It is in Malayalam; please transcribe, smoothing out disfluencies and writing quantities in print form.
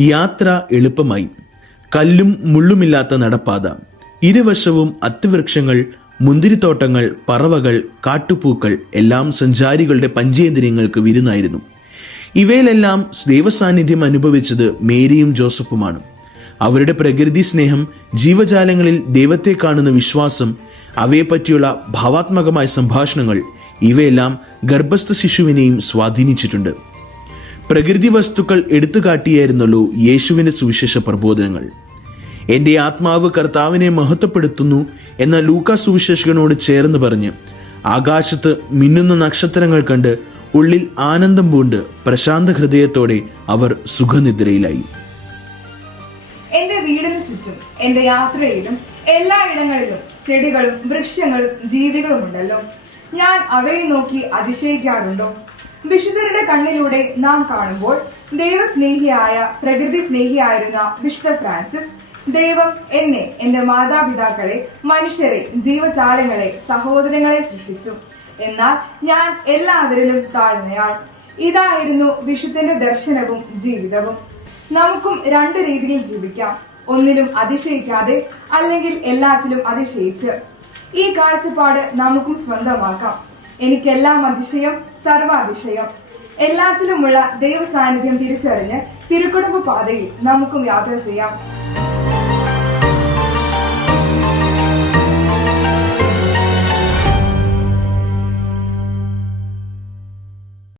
യാത്ര എളുപ്പമായി. കല്ലും മുള്ളുമില്ലാത്ത നടപ്പാത, ഇരുവശവും അത്തിവൃക്ഷങ്ങൾ, മുന്തിരിത്തോട്ടങ്ങൾ, പറവകൾ, കാട്ടുപൂക്കൾ എല്ലാം സഞ്ചാരികളുടെ പഞ്ചേന്ദ്രിയങ്ങൾക്ക് വിരുന്നായിരുന്നു. ഇവയിലെല്ലാം ദൈവസാന്നിധ്യം അനുഭവിച്ചത് മേരിയും ജോസഫുമാണ്. അവരുടെ പ്രകൃതി സ്നേഹം, ജീവജാലങ്ങളിൽ ദൈവത്തെ കാണുന്ന വിശ്വാസം, അവയെപ്പറ്റിയുള്ള ഭാവാത്മകമായ സംഭാഷണങ്ങൾ ഇവയെല്ലാം ഗർഭസ്ഥ ശിശുവിനെയും സ്വാധീനിച്ചിട്ടുണ്ട്. പ്രകൃതി വസ്തുക്കൾ എടുത്തുകാട്ടിയായിരുന്നല്ലോ യേശുവിന്റെ സുവിശേഷ പ്രബോധനങ്ങൾ. എൻ്റെ ആത്മാവ് കർത്താവിനെ മഹത്വപ്പെടുത്തുന്നു എന്ന ലൂക്കാ സുവിശേഷകനോട് ചേർന്ന് പറഞ്ഞ് ആകാശത്ത് മിന്നുന്ന നക്ഷത്രങ്ങൾ കണ്ട് ഉള്ളിൽ ആനന്ദം പൂണ്ട് പ്രശാന്ത ഹൃദയത്തോടെ അവർ സുഖനിദ്രയിലായി. എന്റെ വീടിന് ചുറ്റും, എന്റെ യാത്രയിലും എല്ലായിടങ്ങളിലും ചെടികളും വൃക്ഷങ്ങളും ജീവികളും ഉണ്ടല്ലോ. ഞാൻ അവയെ നോക്കി അതിശയിക്കാറുണ്ടോ? വിശുദ്ധരുടെ കണ്ണിലൂടെ നാം കാണുമ്പോൾ ദൈവസ്നേഹിയായ, പ്രകൃതി സ്നേഹിയായിരുന്ന വിശുദ്ധ ഫ്രാൻസിസ്, ദൈവം എന്നെ, എന്റെ മാതാപിതാക്കളെ, മനുഷ്യരെ, ജീവജാലങ്ങളെ, സഹോദരങ്ങളെ സൃഷ്ടിച്ചു. എന്നാൽ ഞാൻ എല്ലാവരിലും താഴ്ന്നയാൾ. ഇതായിരുന്നു വിശുദ്ധന്റെ ദർശനവും ജീവിതവും. നമുക്കും രണ്ട് രീതിയിൽ ജീവിക്കാം. ഒന്നിലും അതിശയിക്കാതെ, അല്ലെങ്കിൽ എല്ലാത്തിലും അതിശയിച്ച്. ഈ കാഴ്ചപ്പാട് നമുക്കും സ്വന്തമാക്കാം. എനിക്കെല്ലാം അതിശയം, സർവാതിശയം. എല്ലാത്തിലുമുള്ള ദൈവ സാന്നിധ്യം തിരിച്ചറിഞ്ഞ് തിരുക്കുടുംബ പാതയിൽ നമുക്കും യാത്ര ചെയ്യാം.